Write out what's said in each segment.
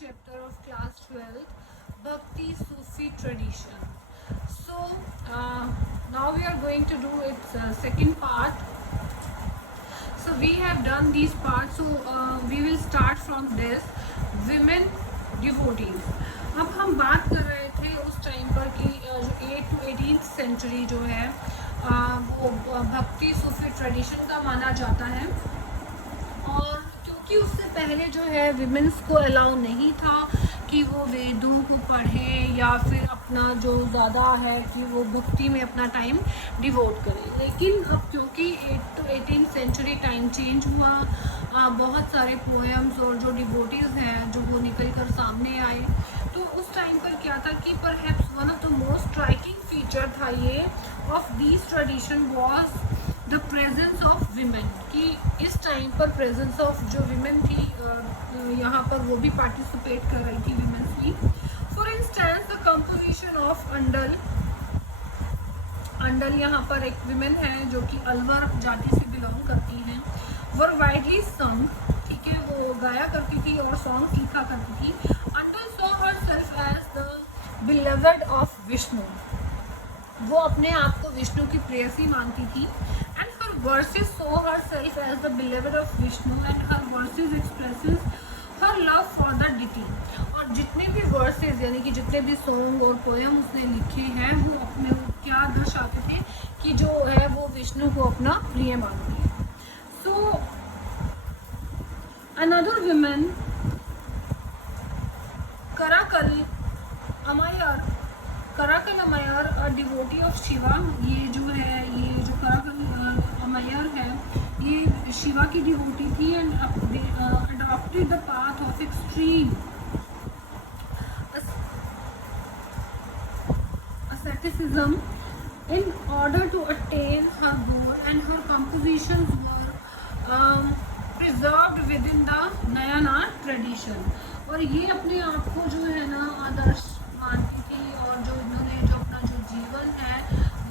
chapter of class 12th, Bhakti Sufi tradition. So now we are going to do its second part. So we have done these parts, so we will start from this women devotees. अब हम बात कर रहे थे उस time पर कि जो 8th to 18th सेंचुरी जो है वो भक्ति सूफी ट्रेडिशन का माना जाता है, और क्योंकि उससे पहले जो है विमेंस को अलाउ नहीं था कि वो वेदों को पढ़े या फिर अपना जो ज़्यादा है कि वो भक्ति में अपना टाइम डिवोट करें। लेकिन अब क्योंकि 8th to 18th century time change हुआ, बहुत सारे पोएम्स और जो डिवोटीज़ हैं जो वो निकल कर सामने आए, तो उस टाइम पर क्या था कि perhaps one of the most striking feature था ये of this tradition was the presence of women, कि इस टाइम पर प्रेजेंस ऑफ जो विमेन थी यहाँ पर वो भी पार्टिसिपेट कर रही थी विमेंस भी। For instance the composition of Andal, Andal यहाँ पर एक विमेन है जो कि अलवर जाति से बिलोंग करती हैं, वर वाइडली संग, ठीक है, वो गाया करती थी और सॉन्ग्स लिखा करती थी। Andal saw herself as the beloved of Vishnu, वो अपने आप को विष्णु की प्रेयसी मानती थी। And her verses saw herself as the beloved of Vishnu and her verses expresses her love for the deity, और जितने भी वर्सेस यानी कि जितने भी सॉन्ग और पोएम उसने लिखे हैं वो अपने क्या दर्शाते थे कि जो है वो विष्णु को अपना प्रिय मानती है। So another women Karaikal Ammaiyar, Karaikal Ammaiyar a devotee of Shiva, ये जो है ये जो कराकल अमायर है ये शिवा की डिवोटी थी and adopted the path of extreme asceticism in order to attain her goal, and her compositions were preserved within the Nayana tradition। और ये अपने आप को जो है ना आदर्श मानती थी, और जो इन्होंने जो अपना जो जीवन है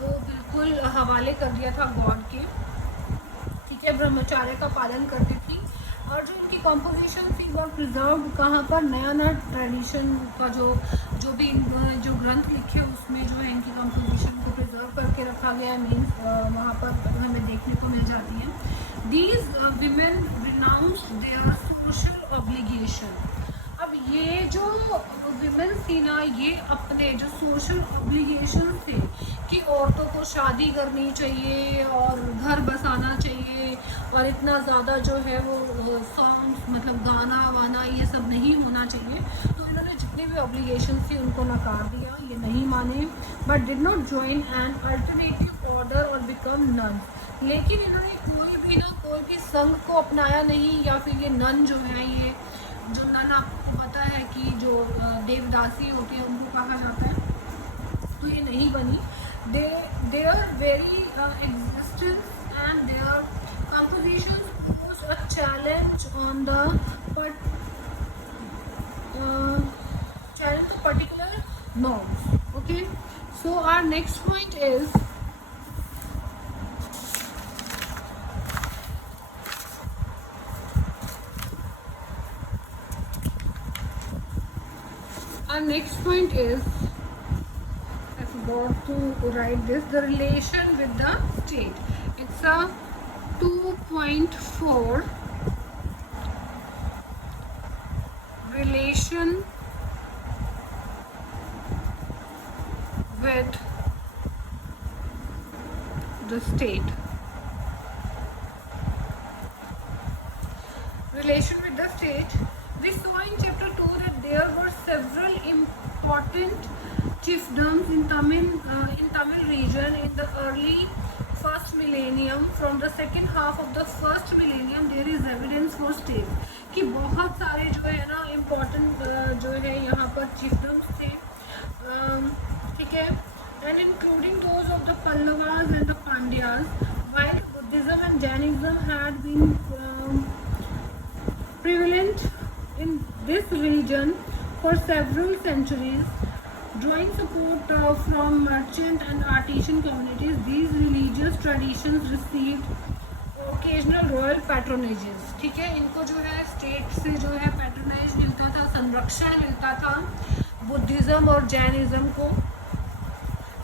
वो बिल्कुल हवाले कर दिया था गॉड के, ठीक है, ब्रह्मचार्य का पालन करती थी। और जो इनकी कॉम्पोजिशन थी वो प्रिजर्व कहाँ पर, नया ट्रेडिशन का जो भी जो ग्रंथ लिखे उसमें जो है इनकी कॉम्पोजिशन को प्रिजर्व करके रखा गया है, मीन्स वहाँ पर हमें देखने को मिल जाती है। These women renounced their social obligation. अब ये जो विमेन थी ना ये अपने जो सोशल ऑब्लिगेशन थे कि औरतों को शादी करनी चाहिए और घर बसाना चाहिए और इतना ज़्यादा जो है वो सॉन्ग्स मतलब गाना वाना ये सब नहीं होना चाहिए, तो इन्होंने जितने भी ऑब्लिगेशन थी उनको नकार दिया, ये नहीं माने, but did not join an alternative order और बिकम नन। लेकिन इन्होंने कोई भी संघ को अपनाया नहीं, या फिर ये नन जो है ये जो नन आपको पता है कि जो देवदासी होती है उनको कहा जाता है, तो ये नहीं बनी। Their very existence and their compositions pose a challenge on the challenge to particular norms. Okay, so our next point is I forgot to write this, the relation with the state. It's a 2.4 relation with the state. Relation with the state. We saw in chapter 2 that there were several important chiefdoms in Tamil region in the early first millennium. From the second half of the first millennium there is evidence for state कि बहुत सारे जो है ना important जो है यहाँ पर chiefdoms थे, ठीक है, and including those of the Pallavas and the Pandyas, while Buddhism and Jainism had been prevalent in this region for several centuries, drawing support from merchant and artisan communities. These religious traditions received occasional royal patronages, ठीक है, इनको जो है state से जो है patronage मिलता था, संरक्षण मिलता था बुद्धिज़्म और जैनिज़्म को,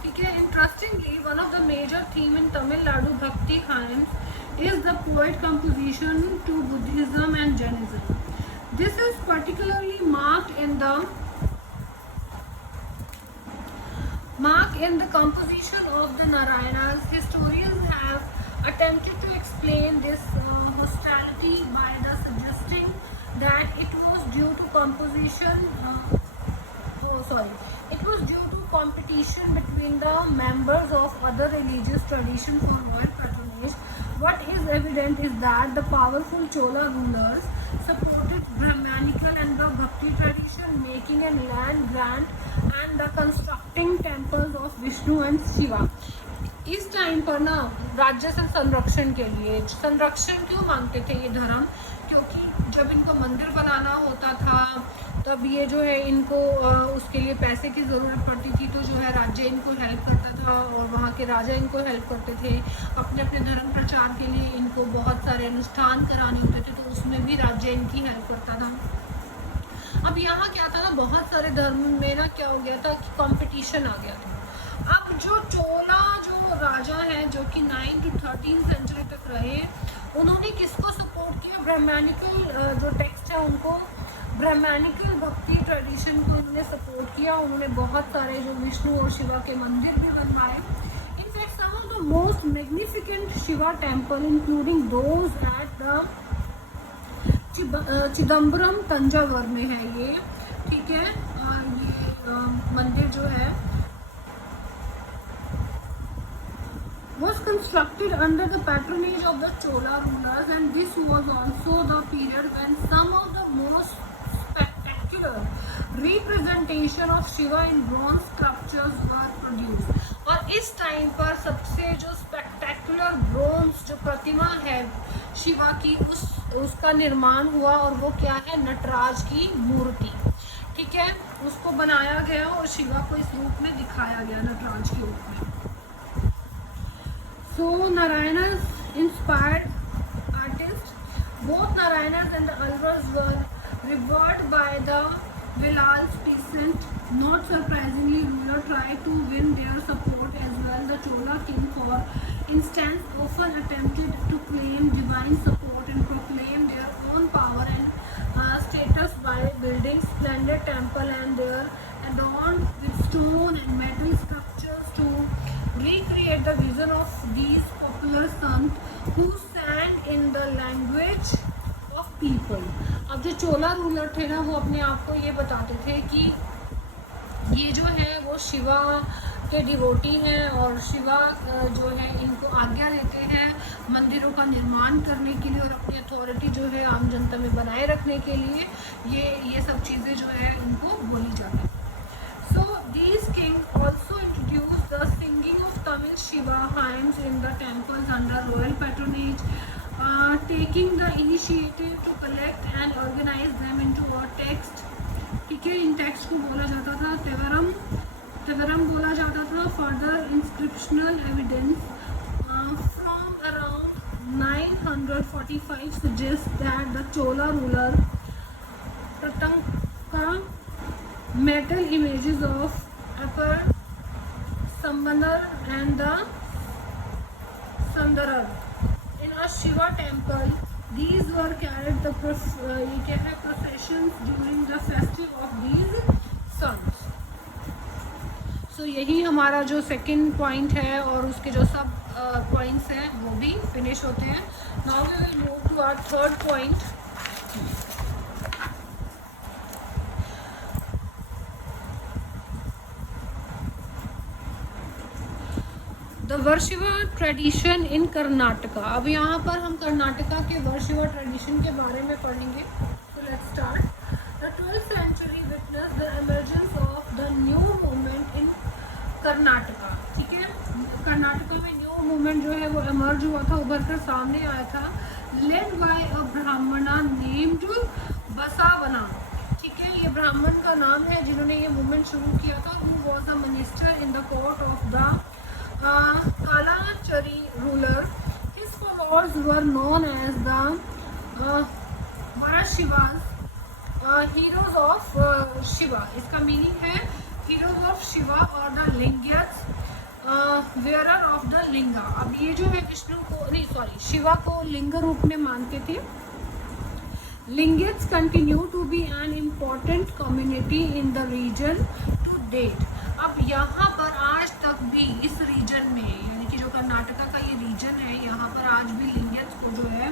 ठीक है। Interestingly one of the major theme in Tamil Nadu bhakti hymns is the poet composition to Buddhism and Jainism. This is particularly marked in the composition of the Narayanas. Historians have attempted to explain this hostility by the suggesting that it was due to competition between the members of other religious tradition for royal patronage. What is evident is that the powerful Chola rulers supported Brahmanical and the Bhakti tradition, making a land grant and the constructing temples of Vishnu and Shiva. इस time पर ना राज्य से संरक्षण के लिए, संरक्षण क्यों मांगते थे ये धर्म, क्योंकि जब इनको मंदिर बनाना होता था तब ये जो है इनको उसके लिए पैसे की ज़रूरत पड़ती थी, तो जो है राज्य इनको हेल्प करता था और वहाँ के राजा इनको हेल्प करते थे। अपने अपने धर्म प्रचार के लिए इनको बहुत सारे अनुष्ठान कराने होते थे, तो उसमें भी राज्य इनकी हेल्प करता था। अब यहाँ क्या था ना, बहुत सारे धर्म में ना क्या हो गया था कि कंपटीशन आ गया था। अब जो चोला जो राजा हैं जो कि 9 to 13 सेंचुरी तक रहे, उन्होंने किसको सपोर्ट किया, ब्राह्मणिकल जो टेक्स्ट है उनको, ब्राह्मणिकल भक्ति ट्रेडिशन को उन्होंने सपोर्ट किया। उन्होंने बहुत सारे जो विष्णु और शिवा के मंदिर भी बनवाए। In fact some of the most magnificent Shiva temple including those at the Chidambaram Thanjavur में है ये, ठीक है। ये मंदिर जो है was constructed under the patronage of the Chola rulers, and this was also the period when some of the most spectacular representation of Shiva in bronze sculptures were produced. और इस टाइम पर सबसे जो स्पेक्टेकुलर ब्रोंज जो प्रतिमा है शिवा की उसका निर्माण हुआ, और वो क्या है, नटराज की मूर्ति, ठीक है, उसको बनाया गया और शिवा को इस रूप में दिखाया गया, नटराज के रूप में। So Narayanas inspired artists. Both Narayanas and the Alvars were revered by the Villal's peasant. Not surprisingly, ruler tried to win their support as well. The Chola king, for instance, often attempted to claim divine support and proclaim their own power and status by building splendid temple, and they are adorned with stone and metal structures to recreate the vision of these popular sons who sang in the language of people. अब जो चोला ruler थे ना, वो अपने आप को ये बताते थे कि ये जो है वो शिवा के डिवोटी हैं और शिवा जो है इनको आज्ञा देते हैं मंदिरों का निर्माण करने के लिए और अपनी अथॉरिटी जो है आम जनता में बनाए रखने के लिए ये सब चीज़ें जो है इनको बोली जाती हैं। So these kings also introduced the singing of Tamil Shiva hymns in the temples under royal patronage, taking the initiative to collect and organize them into a text, ठीक है। इन टेक्स्ट को बोला जाता था तेवरम बोला जाता था। Further inscriptional evidence from around 945 suggests that the Chola ruler Tatanka metal images of Upper Sambandar and the Sundarar in a Shiva temple. These were carried the processions during the festive of these sons. So यही हमारा जो second point है और उसके जो सब points हैं वो भी फिनिश होते हैं। Now we will move to our third point. The Virashaiva tradition in Karnataka. अब यहाँ पर हम कर्नाटका के वर्शिवा ट्रेडिशन के बारे में पढ़ेंगे। So let's start. The 12th century witnessed the emergence of the new movement in Karnataka, ठीक है। कर्नाटका में न्यू मूवमेंट जो है वो एमर्ज हुआ था, उभर कर सामने आया था, लेड बाय अ ब्राह्मणा नेम्ड बसावना, ठीक है। ये ब्राह्मण का नाम है जिन्होंने ये मूवमेंट शुरू किया था। Who was a minister in the court of the Kalachari ruler. His gods were known as the Varashivas, heroes of Shiva. इसका मीनिंग है heroes of Shiva और the Lingyats, wearer of the linga. अब ये जो है विष्णु को नहीं sorry Shiva को लिंग रूप में मानते थे. Lingyats continue to be an important community in the region to date. अब यहाँ पर आज तक भी इस रीजन में यानी कि जो कर्नाटका का ये रीजन है यहाँ पर आज भी लिंगेट्स को जो है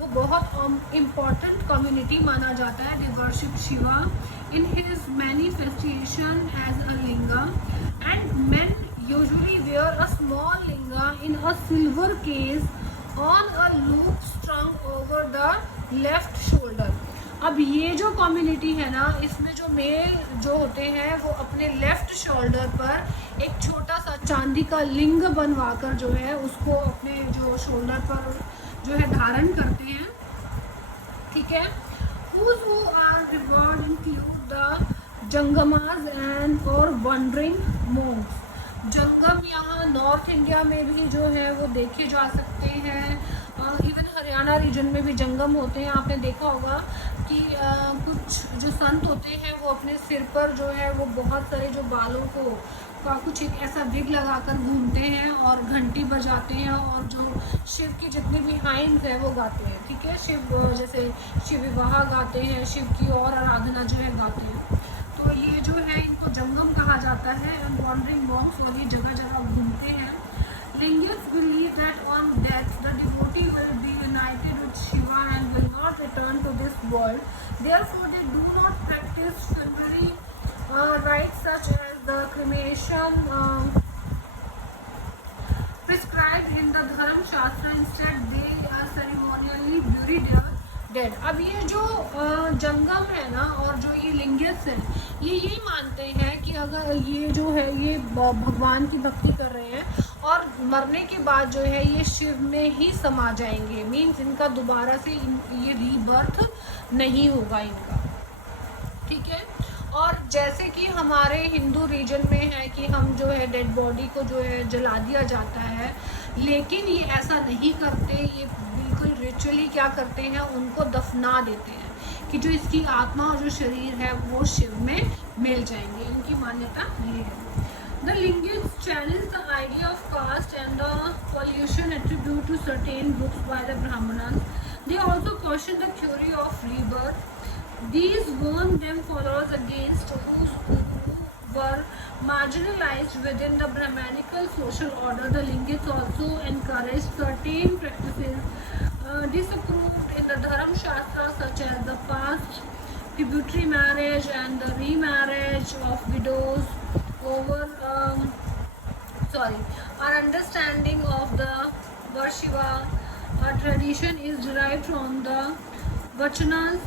वो बहुत इम्पॉर्टेंट कम्युनिटी माना जाता है. They worship Shiva in his manifestation as a linga and men usually wear a small linga in a silver case on a loop strung over the left shoulder. अब ये जो कम्युनिटी है ना इसमें जो मेल जो होते हैं वो अपने लेफ्ट शोल्डर पर एक छोटा सा चांदी का लिंग बनवाकर जो है उसको अपने जो शोल्डर पर जो है धारण करते हैं. ठीक है. Who are revered include the Jangamas and और वंडरिंग monks. जंगम यहाँ नॉर्थ इंडिया में भी जो है वो देखे जा सकते हैं. इवन हरियाणा रीजन में भी जंगम होते हैं. आपने देखा होगा कि कुछ जो संत होते हैं वो अपने सिर पर जो है वो बहुत सारे जो बालों को का कुछ एक ऐसा विग लगाकर घूमते हैं और घंटी बजाते हैं और जो शिव की जितनी भी हाइम्स है वो गाते हैं. ठीक है. शिव जैसे शिव विवाह गाते हैं, शिव की और आराधना जो है गाते हैं. तो ये जो है इनको जंगम कहा जाता है. एंड वॉन्डरिंग मॉन्क्स और ये जगह जगह घूमते हैं. Lingyats believe that on death the devotee will be united with Shiva and will not return to this world. Therefore, they do not practice funerary rites such as the cremation prescribed in the Dharam Shastra. Instead, they are ceremonially bury their dead. अब ये जो जंगम है ना और जो ये लिंगेट्स हैं ये यही मानते हैं कि अगर ये जो है ये भगवान की भक्ति कर रहे हैं और मरने के बाद जो है ये शिव में ही समा जाएंगे. मीन्स इनका दोबारा से ये रीबर्थ नहीं होगा इनका. ठीक है. और जैसे कि हमारे हिंदू रीजन में है कि हम जो है डेड बॉडी को जो है जला दिया जाता है, लेकिन ये ऐसा नहीं करते. ये बिल्कुल रिचुअली क्या करते हैं उनको दफना देते हैं कि जो इसकी आत्मा और जो शरीर है वो शिव में मिल जाएंगे. इनकी मान्यता ये है. The Lingyats challenge the idea of caste and the pollution attributed to certain groups by the Brahmanas. They also caution the theory of rebirth. These warn them followers against who were marginalized within the Brahmanical social order. The Lingyats also encourage certain practices disapproved in the Dharam Shastra, such as the past tributary marriage and the remarriage of widows. Our understanding of the Varshiva tradition is derived from the Vachanas,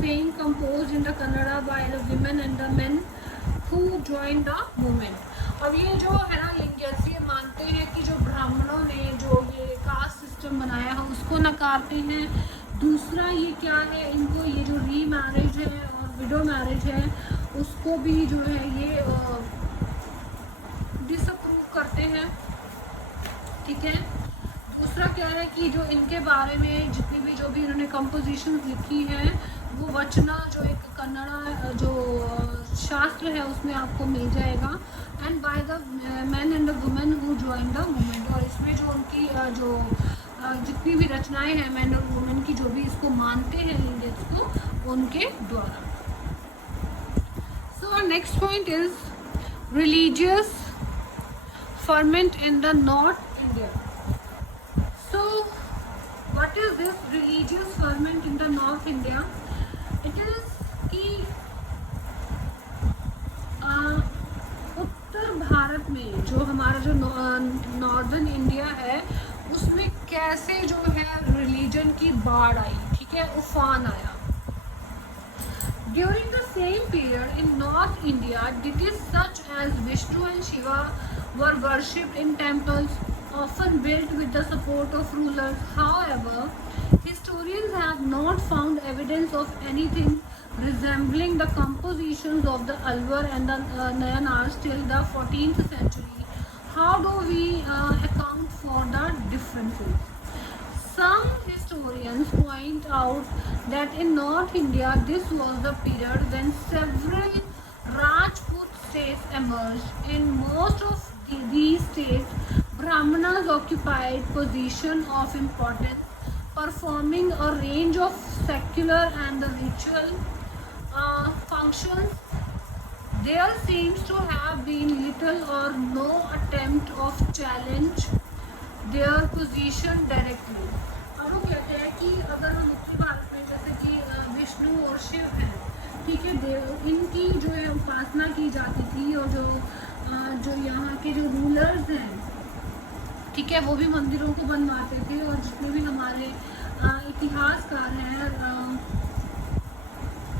saying composed in the Kannada by the women and the men who joined the movement. अब ये जो है ना लिंगेट्स ये मानते हैं कि जो ब्राह्मणों ने जो ये कास्ट सिस्टम बनाया है उसको नकारते हैं. दूसरा ये क्या है इनको ये जो री मैरिज है और विडो मैरिज है उसको भी जो है ये डिसअप्रूव करते हैं. ठीक है. दूसरा क्या है कि जो इनके बारे में जितनी भी जो भी इन्होंने कंपोजिशन लिखी हैं वो वचना जो एक कन्नड़ा जो शास्त्र है उसमें आपको मिल जाएगा. And by the man and the women who join the movement. और इसमें जो उनकी जो जितनी भी रचनाएं हैं मैन और वुमेन की जो भी इसको मानते हैं लिंगेट्स को उनके द्वारा. So our next point is religious ferment in the North India. So what is this religious ferment in the North India? It is कि उत्तर भारत में जो हमारा जो नॉर्दर्न इंडिया है उसमें कैसे जो है रिलीजन की बाढ़ आई. ठीक है. उफान आया. During the same period in North India, deities such as Vishnu and Shiva were worshipped in temples, often built with the support of rulers. However, historians have not found evidence of anything resembling the compositions of the Alwar and the Nayanars till the 14th century. How do we account for the differences? Some historians point out that in North India this was the period when several Rajput states emerged. In most of these states, Brahmanas occupied position of importance, performing a range of secular and ritual functions. There seems to have been little or no attempt of challenge their position directly. अब वो कहते हैं कि अगर हम उत्तर भारत में जैसे कि विष्णु और शिव हैं, ठीक है, देव, इनकी जो है उपासना की जाती थी, और जो यहाँ के जो रूलर्स हैं, ठीक है, वो भी मंदिरों को बनवाते थे। और जितने भी हमारे इतिहासकार हैं,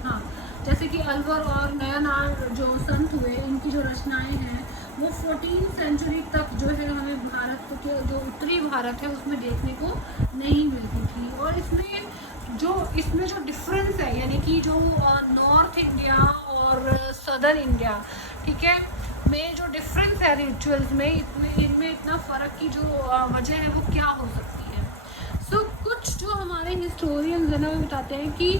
हाँ, जैसे कि अलवर और नयनार जो संत हुए, इनकी जो रचनाएं हैं वो 14th सेंचुरी तक जो है हमें भारत के जो उत्तरी भारत है उसमें देखने को नहीं मिलती थी। और इसमें जो डिफरेंस है, यानी कि जो नॉर्थ इंडिया और सदर्न इंडिया, ठीक है, में जो डिफरेंस है रिचुअल्स में, इनमें इतना फ़र्क की जो वजह है वो क्या हो सकती है। सो कुछ जो हमारे हिस्टोरियंस है ना, वो बताते हैं कि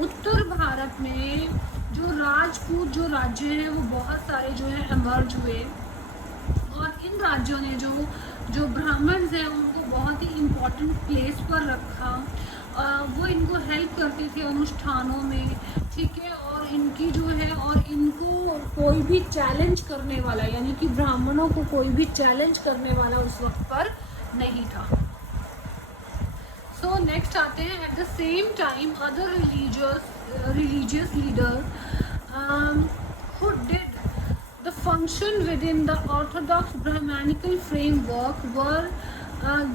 उत्तर भारत में जो राजपूत जो राज्य हैं वो बहुत सारे जो है एमर्ज हुए, और इन राज्यों ने जो ब्राह्मण्स हैं उनको बहुत ही इम्पोर्टेंट प्लेस पर रखा। वो इनको हेल्प करते थे अनुष्ठानों में, ठीक है, और इनकी जो है, और इनको कोई भी चैलेंज करने वाला, यानी कि ब्राह्मणों को कोई भी चैलेंज करने वाला उस वक्त पर नहीं था। सो नेक्स्ट आते हैं, at the same time other religious leader who did the function within the orthodox Brahmanical framework were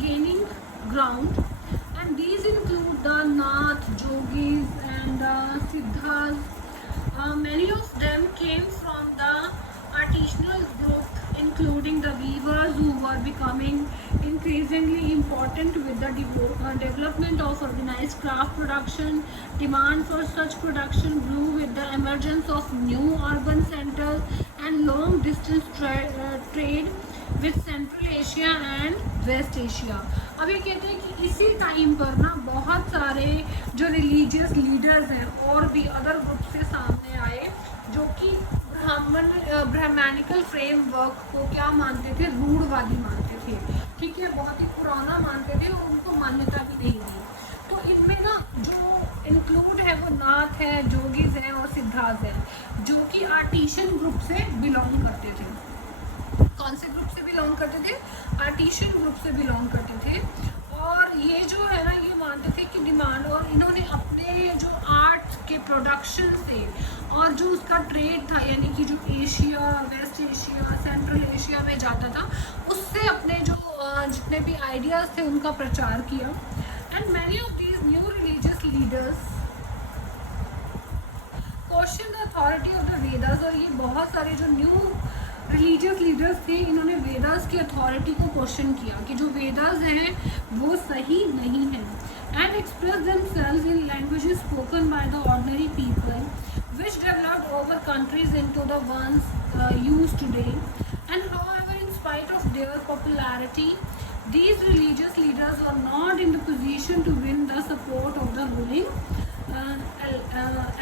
gaining ground, and these include the Nath, Yogis and Siddhas. Many of them came from the artisanal group, including the weavers, who were becoming increasingly important with the development of organized craft production. Demand for such production grew with the emergence of new urban centers and long distance trade with Central Asia and West Asia. अब ये कहते हैं कि इसी time पर ना बहुत सारे जो रिलीजियस लीडर्स हैं और भी अदर ग्रुप से सामने आए, जो कि ब्राह्मणिकल फ्रेमवर्क को क्या मानते थे, रूढ़वादी मानते थे, ठीक है, बहुत ही पुराना मानते थे और उनको मान्यता भी नहीं दी। तो इनमें ना जो इंक्लूड है वो नाथ है, जोगीज हैं और सिद्धार्थ हैं, जो कि आर्टिशन ग्रुप से बिलोंग करते थे। कौन से ग्रुप से बिलोंग करते थे? आर्टिशन ग्रुप से बिलोंग करते थे। और ये जो है ना, ये मानते थे कि डिमांड, और इन्होंने अपने जो आर्ट के प्रोडक्शन से और जो उसका ट्रेड था, यानी कि जो Asia, west Asia, central Asia में जाता था, उससे अपने जो जितने भी आइडियाज़ थे उनका प्रचार किया। And many of these new religious leaders question the authority of the Vedas. और ये बहुत सारे जो न्यू रिलीजियस लीडर्स थे, इन्होंने वेदास की अथॉरिटी को क्वेश्चन किया कि जो वेदास हैं वो सही नहीं हैं, and express themselves in languages spoken by the ordinary people which developed over countries into the ones used today. And however, in spite of their popularity, these religious leaders are not in the position to win the support of the ruling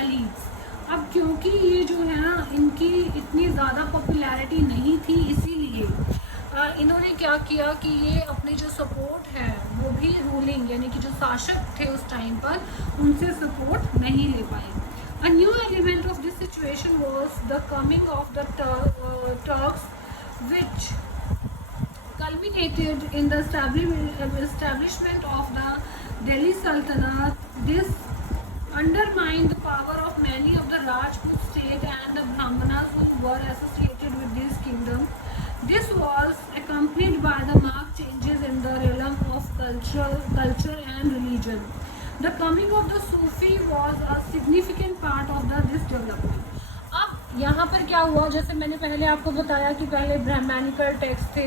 elites. अब क्योंकि ये जो है ना, इनकी इतनी ज़्यादा popularity नहीं थी, इसीलिए इन्होंने क्या किया कि ये अपने जो सपोर्ट है वो भी रूलिंग, यानी कि जो शासक थे उस टाइम पर, उनसे सपोर्ट नहीं ले पाए। A new element of this situation was the coming of the Turks, which culminated in the establishment of the Delhi Sultanate. This undermined the power of many of the Rajput state and the Brahmanas who were associated with this kingdom. This was accompanied by the marked changes in the realm of culture and religion. The coming of the Sufi was a significant part of this development. अब यहाँ पर क्या हुआ, जैसे मैंने पहले आपको बताया कि पहले ब्राह्मणिकल टेक्स्ट थे,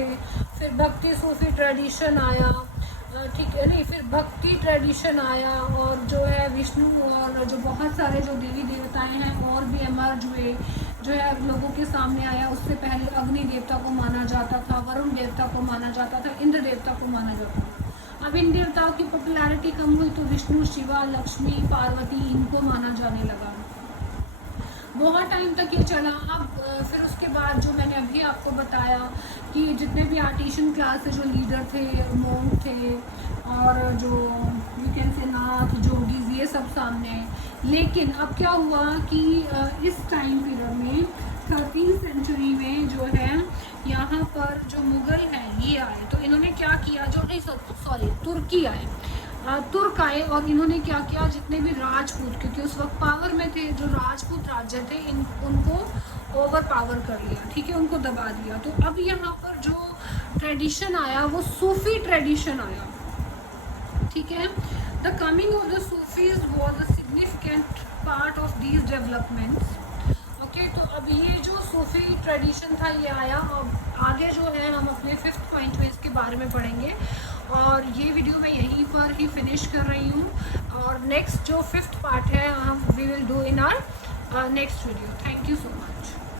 फिर भक्ति सूफी ट्रेडिशन आया, ठीक है, नहीं, फिर भक्ति ट्रेडिशन आया, और जो है विष्णु और जो बहुत सारे जो देवी देवताएं हैं और भी एमर्ज हुए, जो है लोगों के सामने आया। उससे पहले अग्नि देवता को माना जाता था, वरुण देवता को माना जाता था, इंद्र देवता को माना जाता था। अब इन देवताओं की पॉपुलैरिटी कम हुई तो विष्णु, शिवा, लक्ष्मी, पार्वती इनको माना जाने लगा। बहुत टाइम तक ये चला। अब फिर उसके बाद जो मैंने अभी आपको बताया कि जितने भी आर्टिशियन क्लास है, जो लीडर थे, मोंक थे, और जो यू कैन से नाथ, जोगीज, ये सब सामने आए। लेकिन अब क्या हुआ कि इस टाइम पीरियड में 13वीं सेंचुरी में जो है यहाँ पर जो मुग़ल हैं ये आए, तो इन्होंने क्या किया, जो नहीं सॉरी तुर्की आए, तुर्क आए, और इन्होंने क्या किया, जितने भी राजपूत, क्योंकि उस वक्त पावर में थे, जो राजपूत राज्य थे उनको ओवर पावर कर लिया, ठीक है, उनको दबा दिया। तो अब यहाँ पर जो ट्रेडिशन आया वो सूफी ट्रेडिशन आया, ठीक है। The coming of the Sufis was a significant part of these developments. Okay, तो अब ये जो सूफी ट्रेडिशन था ये आया। अब आगे जो है हम अपने 5th पॉइंट में इसके बारे में पढ़ेंगे, और ये वीडियो मैं यहीं पर ही फिनिश कर रही हूँ, और नेक्स्ट जो 5th पार्ट है हम we will do in our next video. Thank you so much.